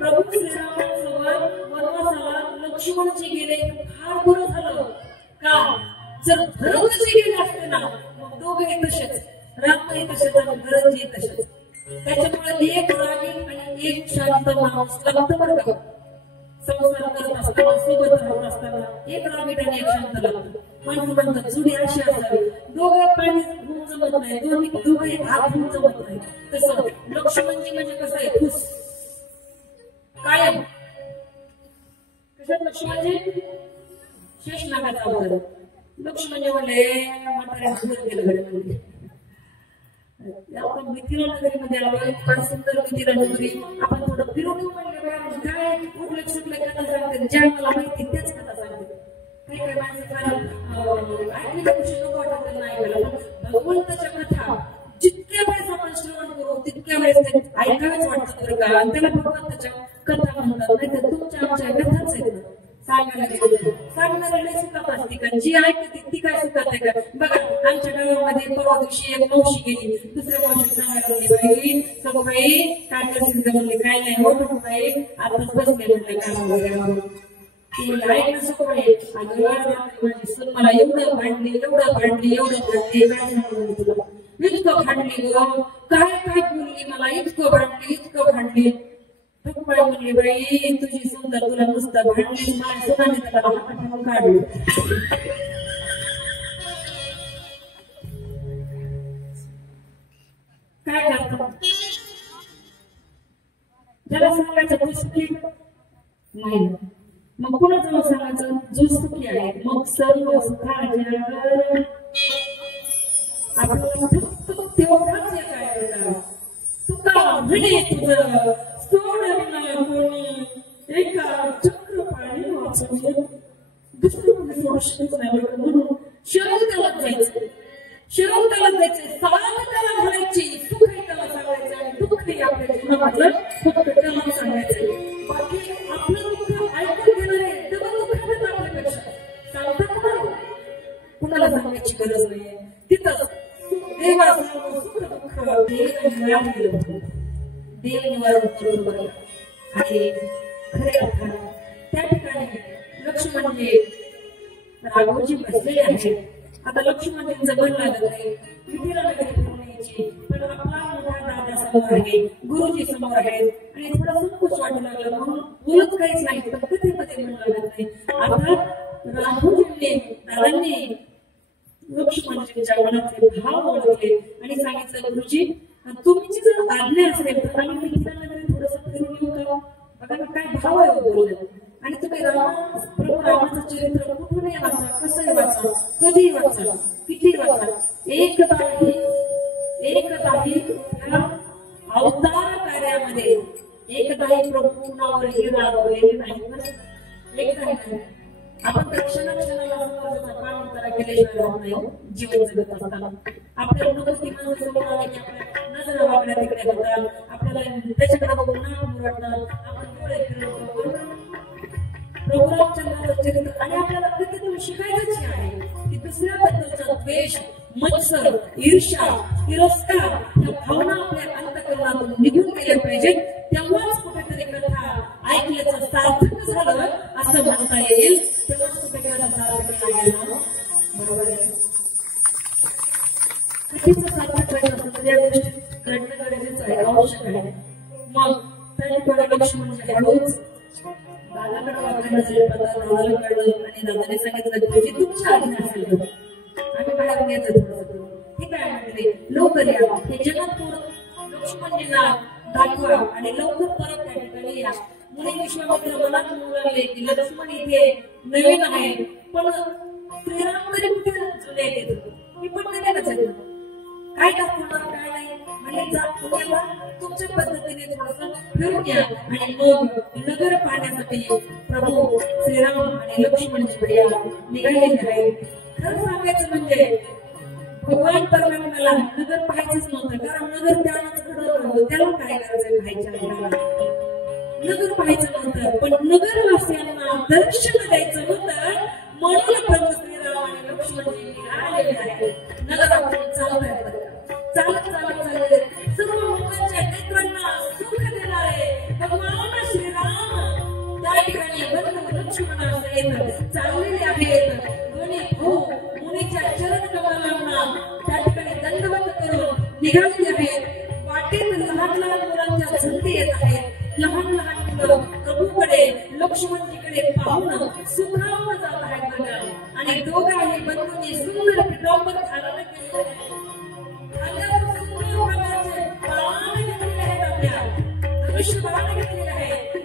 प्रभू श्रीरामांसोबत वनवासाला लक्ष्मणजी गेले, फार बरं झालं. का जर भरतजी गेले असते ना, मग दोघेही तसेच, रामही तसेच आणि भरतजी तसेच. त्याच्यामुळे एक रागी आणि एक शांत माणूस लागतं बरं का. संसार करत असताना, सोबत राहत असताना एक रागीट आणि एक शांत लागतं. माणसं म्हणतात जुडी अशी असावी, दोघं पाणी होऊन जमत नाही, दोघे हात होऊन जमत नाही. तसं लक्ष्मणजी म्हणजे कसं आहे, खुश कायम. कशात लक्ष्मणजी? शेषनागाचा अवतार. लक्ष्मणजी म्हणले म्हाताऱ्या घर गेलं घरी म्हणजे आपण मिथिला नगरीमध्ये आलोय, फार सुंदर मिथिला नगरी. आपण थोडं फिरून येऊ म्हणले, काय कुठले सुटले कथा सांगते, ज्या मला माहिती त्याच कथा सांगते. काही काही माणसं फार ऐकलेल्या गोष्टी नको वाटत नाही ऐकायला, पण भगवंताच्या कथा जितक्या वेळेस आपण श्रवण करू तितक्या वेळेस ते ऐकावेच वाटतं बरं का. आणि त्याला भगवंताच्या कथा म्हणतात. नाही तर तुमच्या आमच्या कथाच आहेत ना, सांगायला गेलो सांगणारे लय सुखात असते का, जी ऐकते ती काय सुखात आहे का. बघा आमच्या गावामध्ये परवा दिवशी एक मावशी गेली, दुसऱ्या मावशी सांगायला म्हणली, बाई सगळं बाई काय करते म्हणले, काय नाही होत बाई, आताच बसले म्हणले काम वगैरे. ती ऐकणं सुख आहे. आणि सून मला एवढं भांडली एवढं भांडली एवढं भांडली, काय सांगू तुला, इतकं भांडली ग, काय काय बोलली मला, इतकं भांडली इतकं भांडली. ठोकबाई म्हणली, बाई तुझी सुंदर तुला नुसतं भांडली, माझ्या सुनाने त्याला हातातून काढलं. काय करतो ज्याला सांगायचं तू सुखी नाही, मग कुणाजवळ सांगायचं जो सुखी आहे. मग सर्व सुखाच्या आपल्याला फक्त तेवढाच काय तुका म्हणे तुझं सोडविना कोणी एका चक्र पाणी वाचवलं, दुसरं कोणी सोडू शकत नाही. म्हणून शरण त्याला जायचं, शरण त्याला जायचं, साथ त्याला घालायची, सुख त्याला सांगायचं आणि दुःख आपल्या जीवनामधलं फक्त त्याला सांगायचं. बाकी आपलं दुःख ऐकून घेणारे डबल दुःख आपल्यापेक्षा सांगतात ना, कुणाला सांगायची गरज नाहीये. तिथंच देवा सुख दुःख देव निवारण करून बघा. आणि खरे अर्थाने त्या ठिकाणी लक्ष्मणजी राघवजी बसलेले आहेत. आता लक्ष्मणजींचं मन लागत नाही, मिथिला नगरी फिरून यायची, पण आपला मोठा दादा समोर आहे, गुरुजी समोर आहेत आणि थोडं संकोच वाटू लागलं, म्हणून बोलत काहीच नाही, पण कधीमध्ये मन लागत नाही. अर्थात राघवजींनी दादांनी लक्ष्मणजींच्या मनाचे भाव ओळखले आणि सांगितलं, गुरुजी तुमची जर आज्ञा असेल तर आम्ही मिथिला नगरी थोडंसं फिरून येऊ का. बघा काय भाव आहे बोलत. आणि तुम्ही प्रभू रामाचं चरित्र कुठूनही वाचा, कसंही वाचा, कधीही वाचा, कितीही वाचा, एकदाही त्या अवतार कार्यामध्ये एकदाही प्रभू कुणावरही रागवलेले नाही. एकदाही आपण तर क्षणाक्षणाला समाजाचा कामांतरा केल्याशिवाय राहत नाही. जीवन जगत असताना आपल्याला नको ती माणसं समोर आले की आपल्या नजरा वाकड्या तिकडे होतात, आपल्याला त्याच्याकडे बघून नाम वाटतात, आपण डोळे फिरवतो. प्रभू रामचंद्राचं चरित्र आणि आपल्याला प्रत्येक शिकायचंच आहे की दुसऱ्याबद्दलचा द्वेष, मत्सर, ईर्ष्या, तिरस्कार या भावना आपल्या अंतःकरणातून निघून गेल्या पाहिजेत. तेव्हाच कुठेतरी कथा ऐकल्याचं सार्थक झालं असं म्हणता येईल. तेव्हाच कुठेतरी सार्थक लागेल. बरोबर आहे. कथेचं सार्थक व्हायचं असतं तर या गोष्टी घडणं गरजेचं आहे, आवश्यक आहे. मग त्याच्याकडे लक्ष्मणजी हळूच दादाकडे वागले नसेल, दादाला कळलं आणि दादाने सांगितलं, गुरुजी तुमच्या आज्ञा असेल तर आम्ही बाहेर येतो थोडंसं. ठीक आहे म्हटले, लवकर या, हे जगतपूर लक्ष्मणजींना दाखवा आणि लवकर परत त्या ठिकाणी या. मुनी विश्वामित्र मनात म्हणू लागले की लक्ष्मण इथे नवीन आहे, पण श्रीराम तरी कुठे जुने येते, मी पण नवीनच आहे, काय दाखवणार काय नाही. म्हणजे पुण्याला तुमच्या पद्धतीने थोडंसं फिरून या आणि मग नगर पाहण्यासाठी प्रभू श्रीराम आणि लक्ष्मणजी भैया निघालेले आहेत. खरं सांगायचं म्हणजे भगवान परमात्म्याला नगर पाहायचंच नव्हतं, कारण नगर त्यालाच घडवलं, त्याला काय करायचं पाहायचं, नगर पाहायचं नव्हतं, पण नगरवासियांना दर्शन द्यायचं होतं. म्हणून प्रभू श्रीराम आणि लक्ष्मणजी निघालेले आहेत. नगरातून चालत आहेत, चालत चालत चालले सर्व लोकांच्या नेत्रांना सुख देणारे भगवान श्रीराम लक्ष्मणासहित चाललेले आहेत. दोन्ही भाऊ मुनीच्या चरण कमलांना त्या ठिकाणी दंडवत करून निघालेले आहेत. वाटेत लहान लहान मुलांच्या झुंडी येत आहेत. लहान लहान मुलं प्रभूकडे लक्ष्मणजीकडे पाहून सुखावून जात आहेत बघा. आणि दोघांनी बंधूंनी सुंदर पितांबर धारण केलेले आहे. अंगावर सुंदर प्रकारचे बाण घेतलेले आहेत. आपल्या धनुष्य बाण घेतलेले आहेत.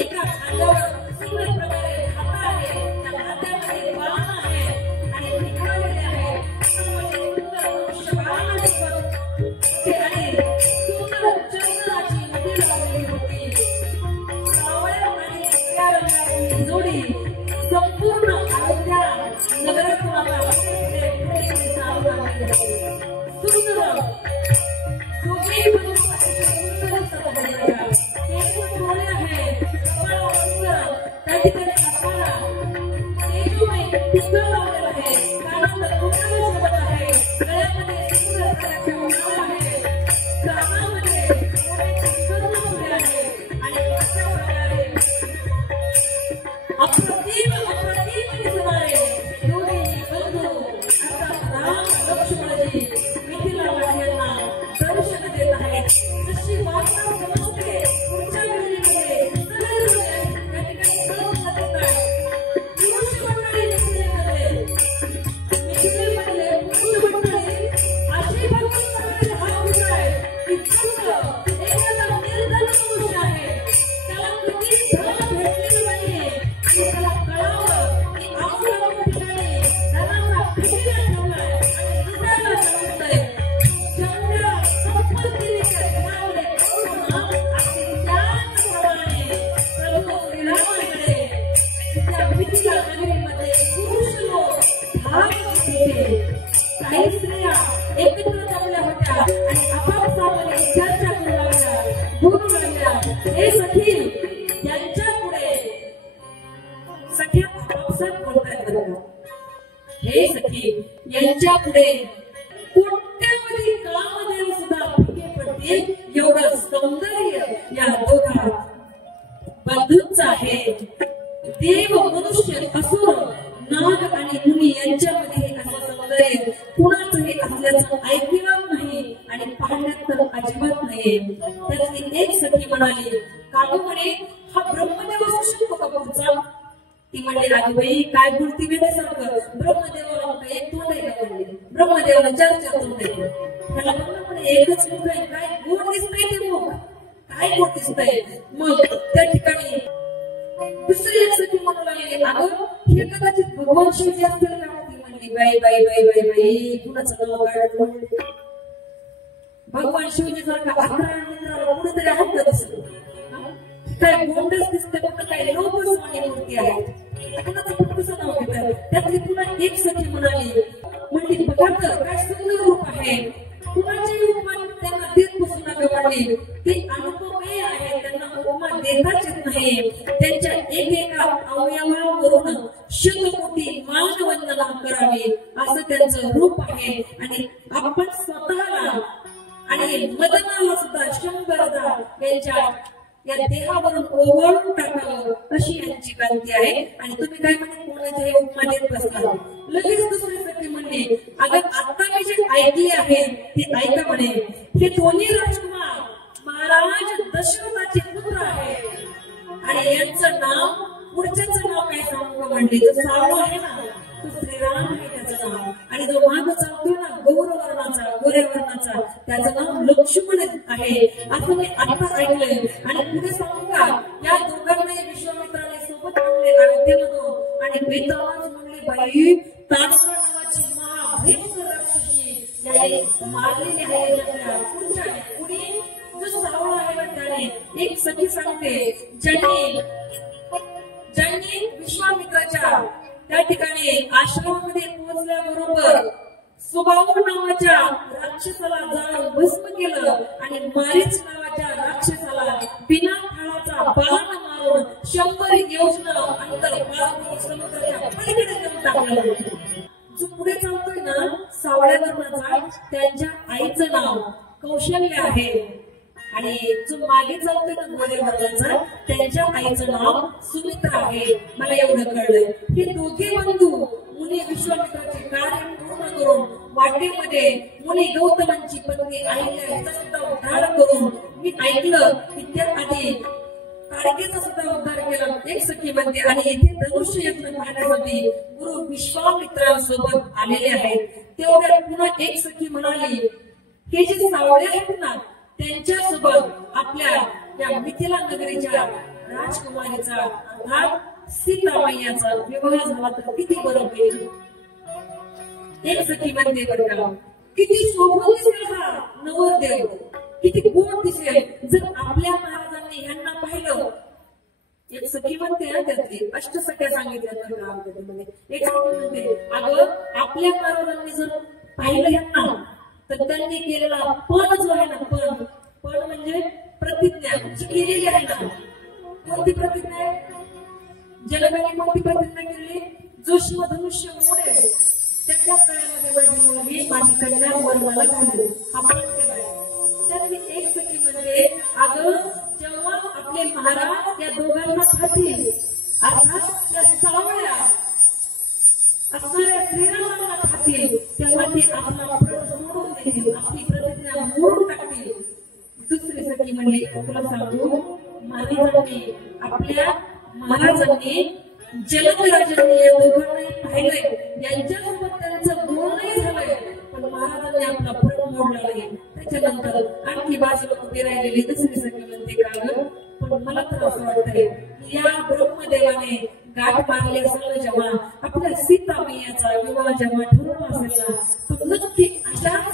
एका अंगावर सुंदर प्रकारे हाता आहे. त्या हातामध्ये बाण आहे आणि निघालेले आहे. सुंदर धनुष्य बाण ते आणि सुंदर चंद्राची नदी लावलेली होती. सावळ्या आणि पिवळ्या रंगाची जोडी संपूर्ण अयोध्या नगरातून आता चालू लागलेली आहे. सुंदर दोघेही बंधू सुंदर सजलेले केस डोळे आहेत. कपाळावर सुंदर त्या ठिकाणी कपाळा तेजोमय टिकलं लावलेलं आहे. कानात कुंडल सोबत आहे. गळ्यामध्ये सुंदर प्रकारचे माळ आहे. कानामध्ये सुंदर फुले आहे. आणि अशा प्रकारे अप्रतिम दिसणारे दोन्ही बंधू अर्थात राम लक्ष्मणजी मिथिलावासियांना दर्शन देत आहेत. जशी वार्ता समजते पुढच्या पिढीमध्ये त्या ठिकाणी पुरुष मंडळी मिथिलेमध्ये पुरुष मंडळी अशी भक्ती करणारे हा विषय की एखादा निर्धन पुरुष आहे. त्याला कधीच धन भेटलेलं नाहीये आणि त्याला कळावं की आपण ठिकाणी धनाचा खजिना ठेवलाय आणि लुटायला सांगितलंय. जेवढ्या संपत्तीने धनावले कळून अगदी त्याचप्रमाणे प्रभू श्रीरामाकडे त्या मिथिला नगरीमध्ये पुरुष लोक धाव घेत होते. काही स्त्रिया एकत्र जमल्या होत्या आणि आपापसामध्ये चर्चा करू लागल्या, बोलू लागल्या. हे सखी यांच्या पुढे सख्या आपापसात बोलतायत बरोबर. हे सखी यांच्या पुढे कोट्यवधी कामदेव सुद्धा फिके पडतील एवढं सौंदर्य या दोघा बंधूंचं आहे. देव मनुष्य असुर नाग आणि मुनी यांच्यामध्ये असं सौंदर्य कुणाचंही असल्याचं ऐकलं नाही आणि पाहण्यात तर अजिबात नाही. त्यातली एक सखी म्हणाली, काकू म्हणे हा ब्रह्मदेव असू शकतो का पुढचा? ती म्हणली, अगं बाई काय बोलती वेळेसारखं. ब्रह्मदेवाला एक तोंड आहे का म्हणली. ब्रह्मदेवाला चार चार तोंड आहे. त्याला म्हणलं म्हणे एकच मुख आहे. काय गोड दिसतंय ते मुख, काय गोड दिसतंय. मग त्या ठिकाणी दुसरी एक सखी म्हणू लागली, अगं हे कदाचित भगवान शिवजी असतील का? ती म्हणली, बाई बाई बाई बाई बाई कुणाचं नाव काढलं. भगवान शिवजी सारखा अकरा मित्राला कुठेतरी आहेत का दिसतो? काय गोंडच दिसते फक्त, काय लोकस्वामी मूर्ती आहे. कुणाचं कुठचं नाव घेतात. त्यातली पुन्हा एक सखी म्हणाली, म्हणली बघा तर काय सुंदर रूप आहे. कुणाचे उपमान त्यांना देत बसू नका म्हणली. ते अनुभवही आहे, त्यांना उपमान देताच येत नाही. त्यांच्या एकेका अवयवावरून शतकोटी मानवंदना करावी असं त्यांचं रूप आहे. आणि आपण स्वतःला आणि मदनाला सुद्धा 100दा त्यांच्या या देहावरून ओवाळून टाकावं अशी यांची क्रांती आहे. आणि तुम्ही काय म्हणे कोणाच्या उपमा देत बसला. लगेच दुसरी सखी म्हणली, अगं आता मी जे ऐकले आहे ते ऐका म्हणे. हे दोन्ही राजकुमार महाराज दशरथाचे पुत्र आहे आणि यांचं नाव पुढच्याच नाव काय सांगू म्हणली. जो सावळा आहे ना तो श्रीराम आहे त्याचं नाव. आणि जो माग चालतो ना गौरवर्णाचा गोरेवर्णाचा त्याचं नाव लक्ष्मण आहे असं मी आता ऐकलंय. आणि पुढे सांगू का या दोघांना विश्वामित्राने सोबत आणले अयोध्येमधून आणि बेतावाज म्हणले, बाई ताडका नावाची महाभयंकर राक्षसी याने मारलेली आहे. पुढच्या पुढे जो सावळा आहे ना त्याने एक सखी सांगते, ज्यांनी विश्वामित्राच्या त्या ठिकाणी आश्रमामध्ये पोहोचल्याबरोबर सुबाहू नावाच्या राक्षसाला जाळून भस्म केलं आणि मारीच नावाच्या राक्षसाला बिना फाळाचा बाण मारून 100 योजना अंतर पार समुद्राच्या पलीकडे नेऊन टाकलं. जो पुढे चालतोय ना सावळ्या वर्णाचा त्यांच्या आईचं नाव कौशल्य आहे आणि जो मागे चालतोय ना गोरेवाल्यांचा, त्यांच्या आईचं नाव सुमित्रा आहे. मला एवढं कळलंय. हे दोघे बंधू मुनी विश्वामित्राचे कार्य पूर्ण करून वाटेमध्ये मुनी गौतमांची पत्नी अहिल्या हिचा सुद्धा उद्धार करून, मी ऐकलं की त्याआधी ताडकेचा सुद्धा उद्धार केला. एक सखी म्हणते आणि इथे धनुष्य यज्ञ पाहण्यासाठी गुरु विश्वामित्रांसोबत आलेले आहेत. तेवढ्यात पुन्हा एक सखी म्हणाली, हे जे सावळे आहेत ना, त्यांच्यासोबत आपल्या या मिथिला नगरीच्या राजकुमारीचा अर्थात सीतामय्याचा विवाह झाला तर किती बरं होईल. एक सखी म्हणते बरं का, किती शोभून दिसेल हा नवरदेव, किती गोड दिसेल जर आपल्या महाराजांनी यांना पाहिलं. एक सखी म्हणते त्यातली अष्टसख्या सांगितल्या. एक सखी म्हणते, अगं आपल्या महाराजांनी जर पाहिलं यांना तर त्यांनी केलेला पण जो आहे ना, पण म्हणजे प्रतिज्ञा जी केलेली आहे ना, कोणती प्रतिज्ञा आहे? जलगाने कोणती प्रतिज्ञा केली? जो शिवधनुष्य मोडेल त्याच्या काळामध्ये माझी माझी कन्या वर मला घालली, हा पण केलाय. त्यातली एक सखी म्हणजे, अगं जेव्हा आपले महाराज या दोघांना खातील, अर्थात त्या सावळ्या असणाऱ्या श्रीरामांना खातील, तेव्हा ते आपला प्रण सोडून देतील, आपली प्रतिज्ञा मोडून टाकतील. दुसरी सखी म्हणली, तुला सांगू, महाराजांनी जलदराजांनी या दोघांनाही पाहिलंय, यांच्यासोबत त्यांचं बोलणंही झालंय, पण महाराजांनी आपला प्रण मोडला नाही. त्याच्यानंतर आणखी बाजूला उभी राहिलेली दुसरी सखी म्हणते, का पण मला तर असं वाटतंय या ब्रह्मदेवाने गाठ मारली असेल जेव्हा आपल्या सीतामय्याचा विवाह जेव्हा ठरवला असेल ना, तो नक्की अशाच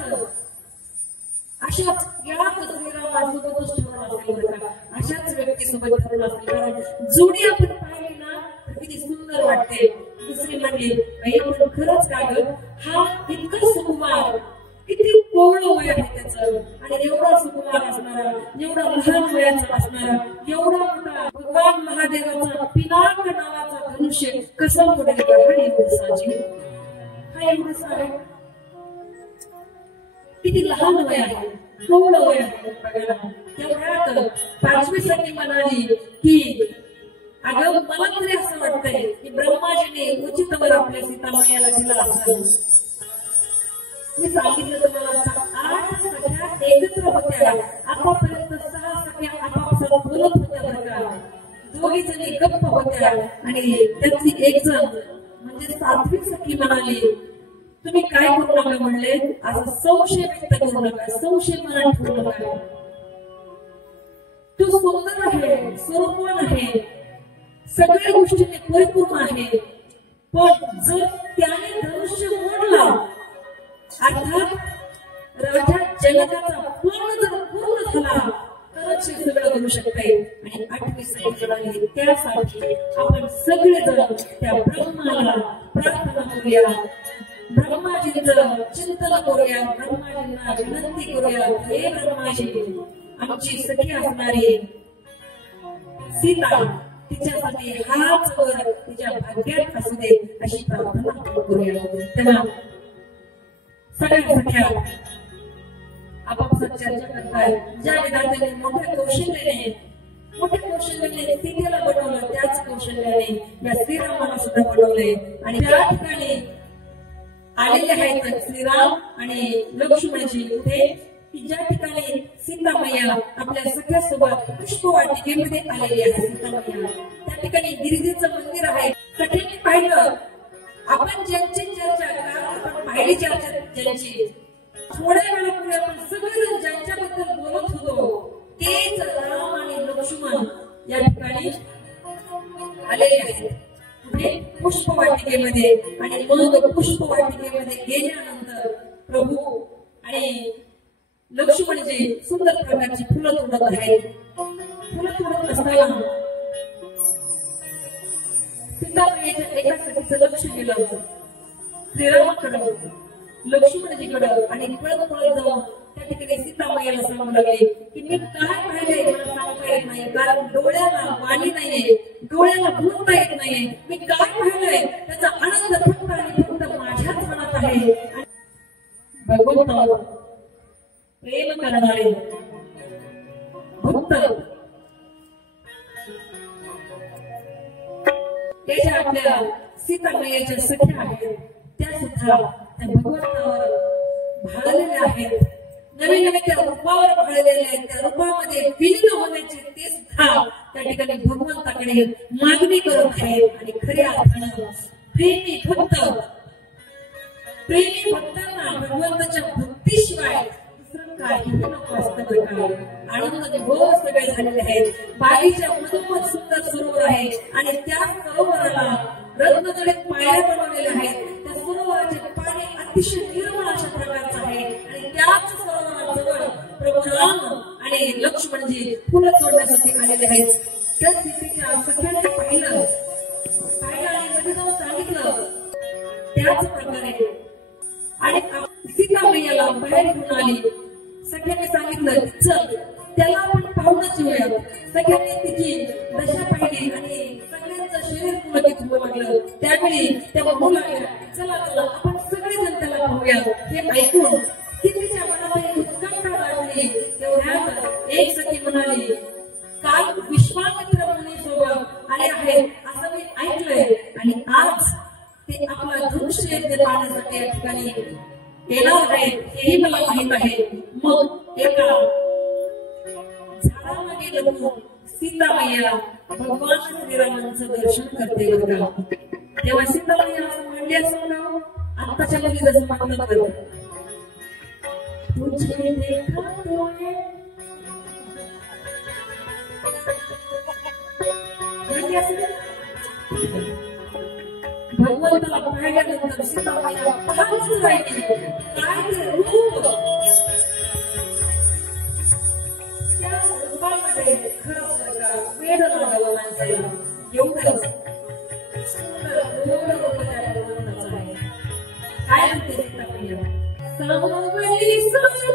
श्रीरामासोबतच ठरवला असेल का, अशाच व्यक्तीसोबत ठरवला असेल. कारण जोडी आपण पाहिली ना तर किती सुंदर वाटते. दुसरी म्हणली, पण खरंच का ग, हा इतका सुकुमार, किती कोवळं वय आहे त्याचं, आणि एवढा सुकुमार असणारा, एवढा लहान वयाचा असणारा, एवढा मोठा भगवान महादेवाचा पिनाक नावाचा धनुष्य कसा मोडेल का? हा एवढसाची, हा एवढसा आहे, किती लहान वय आहे, कोवळं वय आहे. बघा त्या वयात पाचवी सखी म्हणाली की, अगं मला तरी असं वाटतंय की ब्रह्माजीने उचित वर आपल्या सीतामय्याला दिला असेल. मी सांगितलं तुम्हाला, 8 सख्या एकत्र होत्या, आतापर्यंत 6 सख्या आपापसात बोलत होत्या बरं का. दोघी जणी गप्प होत्या आणि त्यातली एक जण म्हणजे 7वी सखी म्हणाली, तुम्ही काय करू नका म्हणले, असं संशय व्यक्त करू नका, संशय मनात ठेवू नका. तो सुंदर आहे, स्वरूपवान आहे, सगळ्या गोष्टींनी परिपूर्ण आहे, पण जर त्याने धनुष्य मोडला, अर्थात राजा जनकाचा पूर्ण झाला तरच हे सगळं करू शकते. आणि 8वी सखी म्हणाली, त्यासाठी आपण सगळेजण त्या ब्रह्माला प्रार्थना करूया, ब्रह्माजींचं चिंतन करूया, ब्रह्माजींना विनंती करूया, हे ब्रह्माजी आमची सखी असणारी सीता, तिच्यासाठी हाच वर तिच्या भाग्यात असू दे अशी प्रार्थना करूया. तेव्हा सगळ्या सख्या आपापसात चर्चा करताय. ज्या विधात्याने मोठ्या कौशल्याने सीतेला बनवलं, त्याच कौशल्याने या श्रीरामाला सुद्धा बनवले. आणि त्या ठिकाणी आलेले आहेत श्रीराम आणि लक्ष्मणजी, ते की ज्या ठिकाणी सीतामय्या आपल्या सख्यासोबत पुष्पवाटिकेमध्ये आलेली आहे. सीतामय्या त्या ठिकाणी गिरिजेचं मंदिर आहे. सगळ्यांनी पाहिलं, आपण ज्यांची चर्चा आपण पाहिली चर्चा ज्यांची, थोड्या वेळापूर्वी आपण सगळेजण ज्यांच्याबद्दल बोलत होतो तेच राम आणि लक्ष्मण या ठिकाणी आलेले आहेत पुष्पवाटिकेमध्ये. आणि मग पुष्पवाटिकेमध्ये गेल्यानंतर प्रभू आणि लक्ष्मणजी सुंदर प्रकारची फुलं तोडत आहेत. फुलं तोडत असताना सीतामय्याच्या एका सखीचं लक्ष गेलं श्रीरामाकडं, लक्ष्मणजीकडं, आणि पळत जाऊन त्या ठिकाणी सीतामय्याला सांगू लागले की मी काय पाहिलंय मला सांगता येत नाही, कारण डोळ्याला वाणी नाहीये, डोळ्याला भूलता येत नाहीये. मी काय पाहिलंय त्याचा आनंद फक्त आणि फक्त माझ्याच मनात आहे. भगवंतावर प्रेम करणारे भक्त त्याच्या आपल्या सीता मैयाच्या सख्या आहेत त्या सुद्धा त्या भगवंतावर भाळलेल्या आहेत, नवीन नवीन त्या रूपावर भाळलेल्या आहेत, त्या रूपामध्ये विलीन होण्याचे ते सुद्धा त्या ठिकाणी भगवंताकडे मागणी करत आहेत. आणि खऱ्या अर्थानं प्रेमी भक्तांना भगवंताच्या भक्तीशिवाय दुसरं काही नको असतं बरं का. आनंद विभोर सगळे झालेले आहेत. बागीच्या मधोमध सुंदर सरोवर आहे आणि त्या सरोवराला रत्नजडित पायऱ्या बनवलेल्या आहेत. त्या सरोवराचे पाणी अतिशय निर्मळ अशा प्रकारचं आहे आणि त्याच सरोवराजवळ प्रभू राम आणि लक्ष्मणजी फुलं तोडण्यासाठी आलेले आहेत. त्या सीतेच्या सख्याने पाहिलं आणि मध्ये जाऊन सांगितलं त्याच प्रकारे आणि सीता मैयाला बाहेर घेऊन आली. सगळ्यांनी सांगितलं चल त्याला आपण पाहूनच येऊया. सगळ्यांनी तिची दशा पाहिली आणि सगळ्यांचं शरीर पुलकित होऊ लागलं. त्यावेळी त्या म्हणू लागल्या चला चला आपण सगळेजण त्याला पाहूया. हे ऐकून सीतेच्या मनामध्ये उत्कंठा वाढली. तेवढ्यात एक सखी म्हणाली काल विश्वामित्र मुनी सोबत आले आहेत असं मी ऐकलंय आणि आज ते आपला धनुष्य यज्ञ पाहण्यासाठी या ठिकाणी येणार आहेत हेही मला माहित आहे. मग एका झाडामागे लपून सीता मैया भगवान श्रीरामांचं दर्शन करते बघा. तेव्हा सीता मैया असं म्हणली असं ना आत्ताच्या मुली जसं म्हणलं बरं तुझे देखा तोय भगवंताला पाहिल्यानंतर सीता मैया पाहतच राहिली. काय ते रूप त्या रूपामध्ये खरंच वेड लागला माणसाला. एवढं सुंदर गोड रूप त्या भगवंताचं आहे. काय म्हणते सीता मैया सावली सावली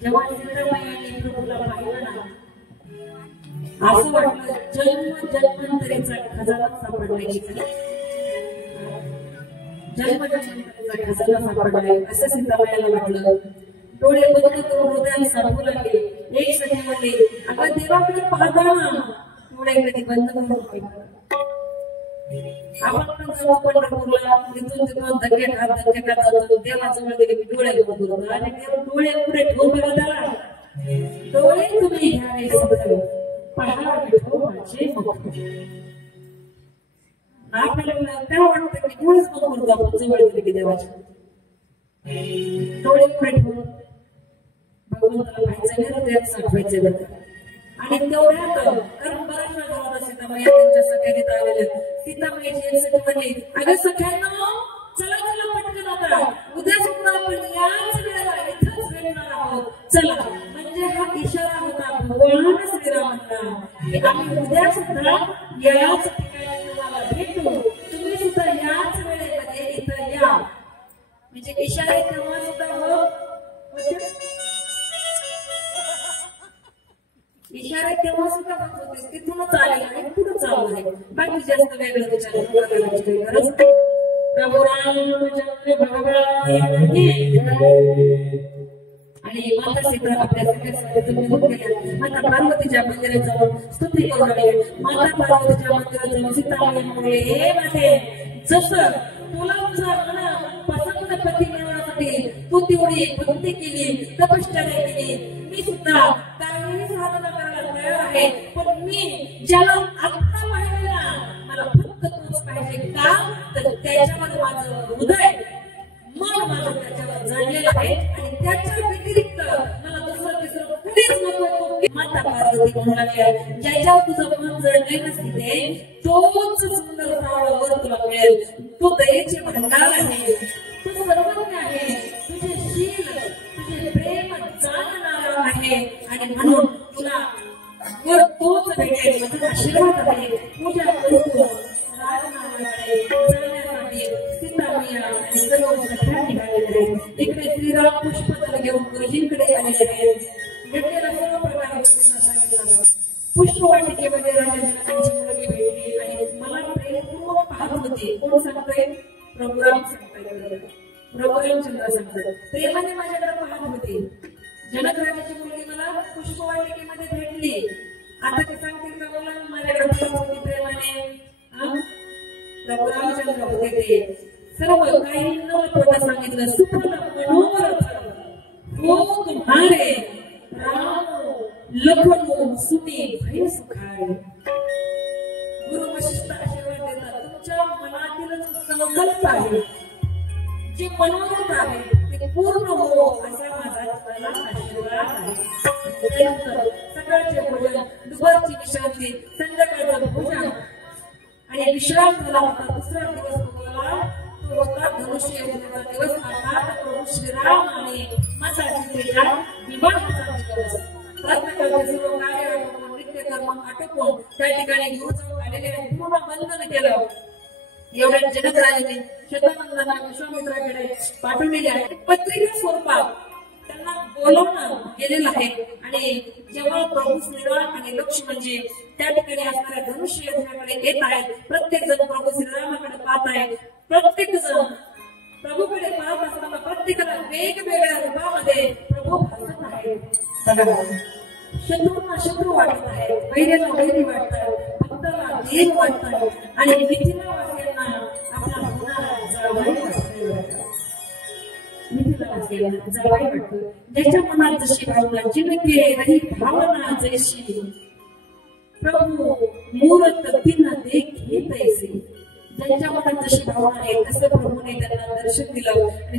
जेव्हा सीतामाईने प्रभूला पाहिलं ना असं वाटलं जन्मांतरीचा खजाना सापडलाय. जन्मांतरीचा खजाना सापडलाय असं सीतामाईला वाटलं. डोळे बंद करून हृदयाला सांगू लागले. एक सखी म्हणली अगं देवाकडे पाहता ना. डोळे कधी बंद करून आपण पण जाऊ पंढरपूरला तिथून धक्के खात जातो. देवाजवळ गेले की डोळे बंद करतो आणि देव डोळे पुढे ठेवून बघा त्याला डोळे तुम्ही घ्यावे सगळे पहा विठो माझे मुख. आपल्याला काय वाटतं की डोळेच बंद करतो आपण जवळ गेले की देवाच्या. डोळे पुढे ठेवून भगवंताला पाहायचं नाही हृदयात साठवायचे बघा. आणि तेवढ्यात कारण बऱ्याच वेळा झाला सीतामाया त्यांच्या सख्याने आलेल्या सीतामायाची एक म्हणली अगं सख्यांनो चला चला पटकन आता उद्या सुद्धा आपण याच वेळेला इथंच भेटणार आहोत चला म्हणजे हा इशारा होता भगवान श्रीरामांना की आम्ही उद्या सुद्धा याच ठिकाणी तुम्हाला भेटू तुम्ही सुद्धा याच वेळेमध्ये इथं या म्हणजे इशारे तेव्हा सुद्धा इशारे तेव्हा सुद्धा होते तिथूनच आलेला आहे पुढे चालू आहे बाकी जास्त वेगळं विचार करायची काही गरज नाही प्रभू रामचंद्र भगवान आणि माता सीता आपल्या सगळ्या निघून गेल्या माता पार्वतीच्या मंदिराजवळ स्तुती करू लागले माता पार्वतीच्या मंदिराजवळ सीतामाई म्हणले हे माते जसं तुला तुझा मन पसंत पती मिळवण्यासाठी तू तेवढी भक्ती केली तपश्चर्या केली मी सुद्धा काहीही साधना करायला तयार आहे पण मी ज्याला आत्ता पाहिजे ना मला फक्त तूच पाहिजे का तर त्याच्यावर माझं हृदय मन माझं त्याच्यावर जडलेलं आहे आणि त्याच्या व्यतिरिक्त मला दुसरं तिसरं कुणीच नको माता पार्वती म्हणू लागल्या ज्याच्यावर तुझं मन जडले नसते तोच सुंदर सावळं वर तुला मिळेल तू दयेचे भंडार आहे तू सर्वज्ञ आहे तुझे शील तुझे प्रेम जाणणारा आहे आणि म्हणून तुला वर तोच भेटेल माझा आशीर्वाद आहे पूजा करतो राजमार्गाकडे जाण्यासाठी सीतामाया आणि सर्व सख्या निघालेले आहेत इकडे श्रीराम पुष्पदल घेऊन गुरुजींकडे आलेले आहेत भेटलेला सर्व प्रकार सांगितलं पुष्पवाटिकेमध्ये राजा जनकांची मुलगी भेटली आणि मला प्रेमपूर्वक पाहत होती कोण सांगतोय प्रभुराम सांगताय प्रभू रामचंद्र सांगतोय प्रेमाने माझ्याकडे पाहत होती जनक राजाची मुलगी मला पुष्पवाटिकेमध्ये भेटली आता ते सांगतील प्रभूला माझ्याकडे पाहत होती प्रेमाने प्रभू रामचंद्र होते ते सर्व काही न खोटं सांगितलं सुफल मनोरथ हो तुम्हारे राम लखनऊ सुने भय सुखारे गुरु वशिष्ठ आशीर्वाद देतात तुमच्या मनातील संकल्प आहे जे मनोरथ आहे ते पूर्ण हो असा माझा तुम्हाला आशीर्वाद आहे सकाळचे भोजन दुपारची विश्रांती संध्याकाळचं भोजन आणि विश्राम झाला होता दुसरा दिवस भोगवला तो होता धनुष्य योजनेचा दिवस अर्थात प्रभू श्रीराम आणि माता सीतेच्या विवाहाचा दिवस प्रत्येकाचे सर्व कार्य नित्य कर्म आटोपून त्या ठिकाणी घेऊन आलेले पूर्ण बंधन केलं एवढ्या जनकराजाने शतनंदना विश्वामित्राकडे पाठवलेले आहे पत्रिका स्वरूपात त्यांना बोलवणं गेलेलं आहे आणि जेव्हा प्रभू श्रीराम आणि लक्ष्मणजी त्या ठिकाणी असणाऱ्या धनुष्य योजनेकडे येत आहेत प्रत्येक जण प्रभू श्रीरामाकडे पाहत आहे प्रत्येक जण प्रभूकडे पाहत असताना प्रत्येकाला वेगवेगळ्या रूपामध्ये प्रभू हसत आहेत शत्रूंना शत्रू वाटत आहे वैर्याला वैरी वाटतात भक्ताला देव वाटतात आणि मिथिला वासियांना आपला होणारा जावई वाटतो मिथिला वासियांना जावई वाटतो ज्याच्या मनात जशी भावना जिनके रही भावना जैशी प्रभू मूर्त तिन देखी तैसी ज्यांच्या मनात जशी भावना आहे तसं प्रभूने त्यांना दर्शन दिलं आणि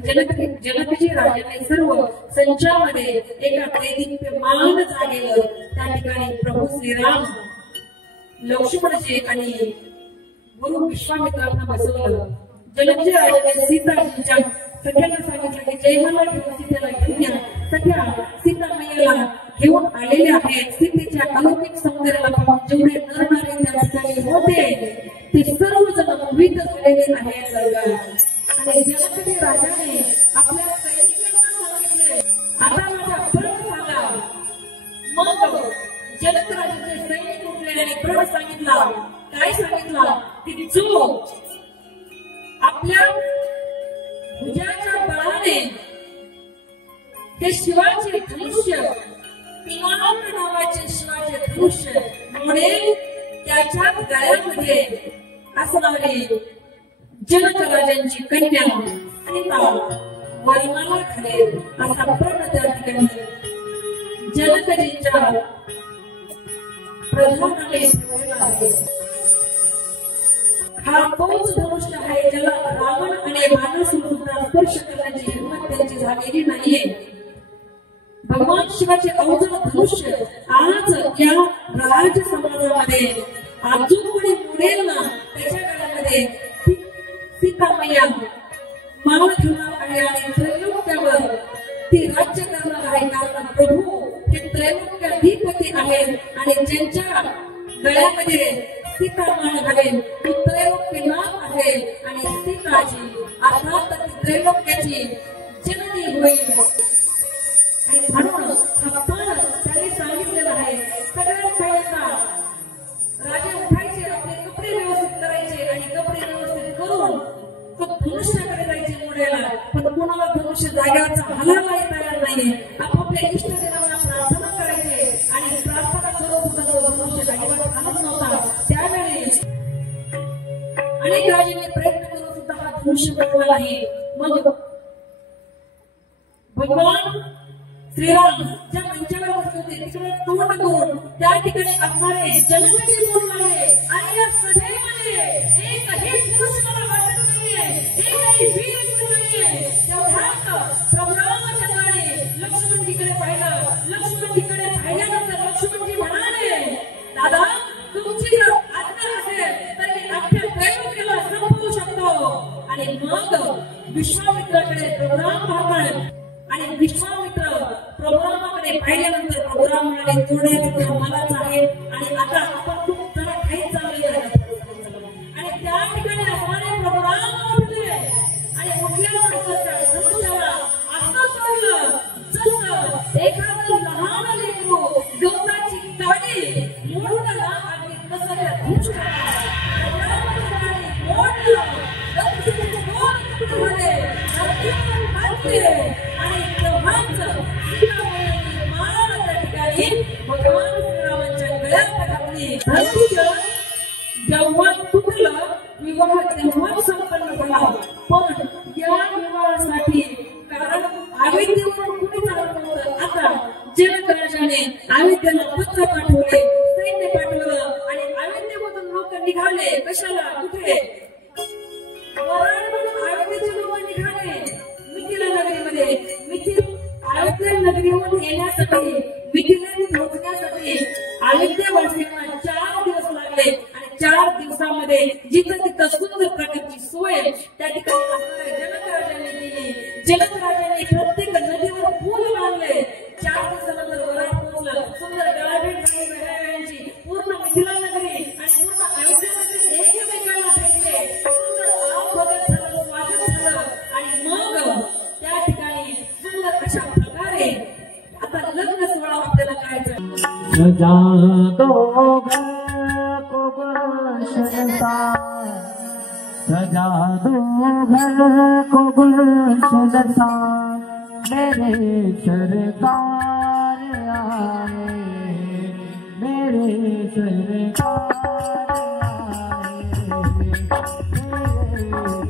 जनकजी राजाने सर्व संचामध्ये एका दैदिप्यमान जागेवर त्या ठिकाणी प्रभू श्रीराम लक्ष्मणजी आणि गुरु विश्वामित्रांना बसवलं जनकजी राजाने सीताजीच्या सख्याला सांगितलं की जय मला घेऊन सीतेला घेऊन या सख्या सीतामाईला घेऊन आलेले आहेत सीतेच्या अलौकिक सौंदर्याला पाहून जेवढे नरनारी त्या ठिकाणी होते ते सर्व जण मोहित झालेले आहेत आणि जनकजी राजाने आपल्या सैनिकांना सांगितले आता माझा प्रण सांगा मग जनक राजाचे सैनिक उठले आणि प्रण सांगितला काय सांगितला की जो आपल्या भुजाच्या बळाने ते शिवाचे धनुष्य पिनाक नावाचे शिवाचे धनुष्य मोडेल त्याच्या गळ्यामध्ये असणारी जनक राजांची कन्या सीता वरमाला घालेल असा प्रण त्या ठिकाणी जनकजींच्या प्रधानाने ठेवलेला आहे हा तोच धनुष्य आहे ज्याला रावण आणि बाणासूर सुद्धा स्पर्श करण्याची हिंमत त्यांची झालेली नाहीये भगवान शिवाचे अवजड धनुष्य आज या राज समाजामध्ये अजून कोणी मुडेल ना त्याच्या काळामध्ये सीतामय्या माल घेऊन आहे आणि त्रैलोक्यावर ती राज्य करणार आहे. कारण प्रभू हे त्रैलोक्याधिपती आहेत आणि ज्यांच्या गळ्यामध्ये सीता मान घालेल ती त्रैलोक्यनाथ आहे आणि सीताजी अर्थात ती त्रैलोक्याची जननी होईल. आणि म्हणून हा पान त्यांनी सांगितलेला आहे. सगळ्यात पहिल्यांदा राजे उठायचे, आपले कपडे व्यवस्थित करायचे आणि कपडे व्यवस्थित करून तो धनुष्याकडे जायचे मुडेला. पण कोणाला धनुष्य जागेवरचा हलवला तयार नाही. आपापल्या इष्टदेवांना प्रार्थना करायचे आणि प्रार्थना करत होता तो धनुष्य जागेवर हलत नव्हता. त्यावेळी अनेक राजांनी प्रयत्न करून सुद्धा हा धनुष्य बनवला आहे. मग भगवान श्रीराम ज्या मंचावर बसले होते तिकडे तोंड करून त्या ठिकाणी असणारे जलमजी बोलून आले आणि या सभेमध्ये एकही पुरुष मला वाटत नाहीये, एकही वीर बोलू नाहीये. तेवढ्यात प्रभू रामचंद्राने लक्ष्मणजीकडे पाहिलं. लक्ष्मणजीकडे पाहिल्यानंतर लक्ष्मणजी म्हणाले, दादा तुमची जर आज्ञा असेल तर मी अख्ख्या त्रैलोक्याला संपवू शकतो. आणि मग विश्वामित्राकडे प्रभू राम पाहतात आणि विश्वामित्र प्रभुरामाकडे पाहिल्यानंतर प्रभुराम म्हणाले, थोड्याच मलाच आहे आणि आता आपण खूप जरा खाईत चाललेलो आहे. आणि त्या ठिकाणी असणारे प्रभुराम उठले आणि उठल्यानंतर त्या धनुष्याला असं सोडलं जसं एखादं लहान लेकरू गवताची काडी मोडताना आणि तसं त्या धनुष्याला मोडलं. धनुष्याचे दोन तुकडे झाले, धरतीवर घातले आणि तेव्हाच सीतामाईने माळ त्या ठिकाणी भगवान श्रीरामांच्या गळ्यात घातली. धनुष्य जेव्हा तुटलं विवाह तेव्हा संपन्न झाला. पण या विवाहासाठी कारण अयोध्येवरून कुणी चालत नव्हतं. आता जनक राजाने अयोध्येला पत्र पाठवले, सैन्य पाठवलं आणि अयोध्येमधून लोक निघाले. कशाला? कुठे? अयोध्येचे लोक निघाले मिथिला नगरीमध्ये. अयोध्या नगरीवर येण्यासाठी मिथिलेत पोहोचण्यासाठी अयोध्यावासियांना 4 दिवस लागले आणि 4 दिवसामध्ये जिथं तिथं सुंदर प्रकारची सोय त्या ठिकाणी असणाऱ्या जनक राजांनी केली. जनक राजांनी प्रत्येक नदीवर पूल बांधले. 4 दिवसानंतर वरात पोहोचलं. सुंदर गाळाभेट झाली वेळावेळांची. पूर्ण मिथिला नगरी आणि पूर्ण अयोध्या नगरी एकमेकांना भेटले. सुंदर आवागत झालं, स्वागत झालं आणि मग त्या ठिकाणी सुंदर अशा प्रकारे आता लग्न सोहळा आपल्याला करायचा. सजा दो घर को गुलशनता, सजा दो घर को गुलशनता, मेरे सरकार आए, मेरे सरकार आए, मेरे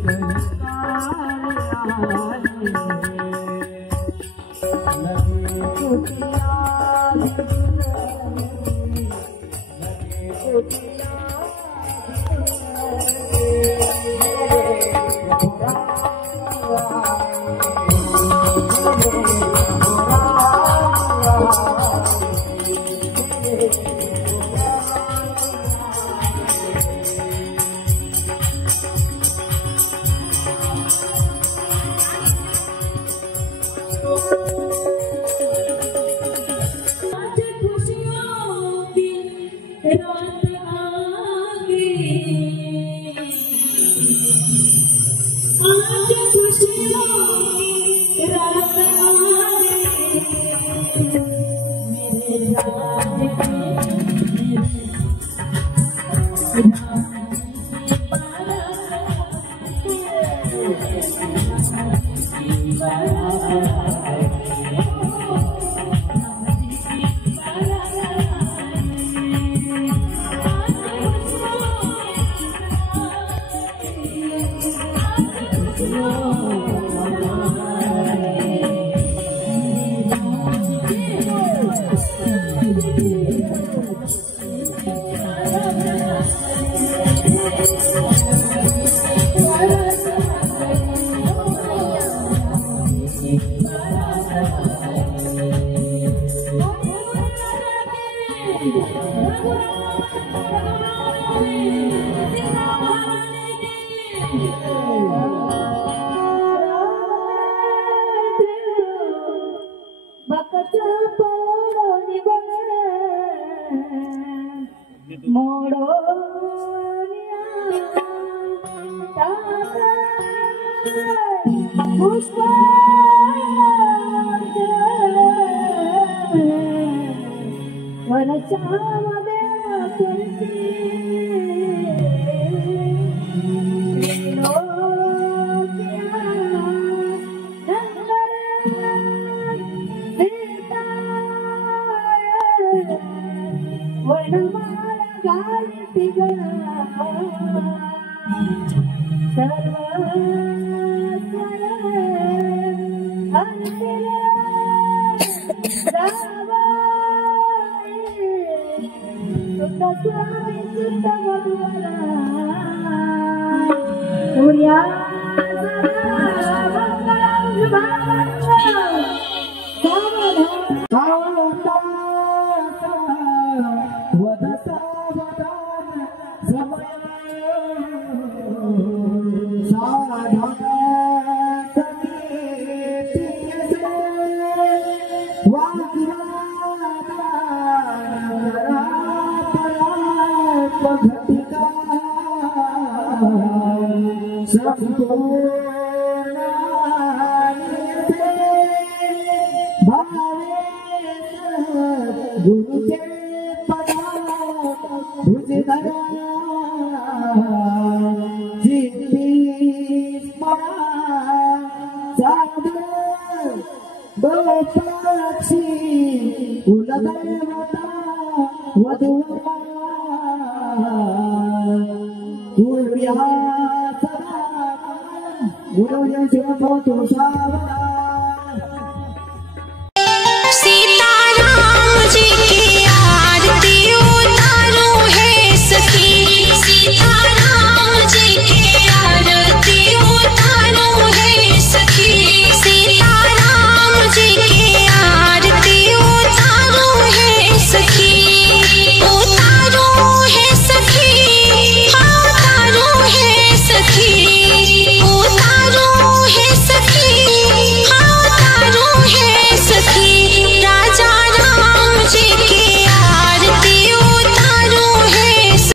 सरकार Guru yang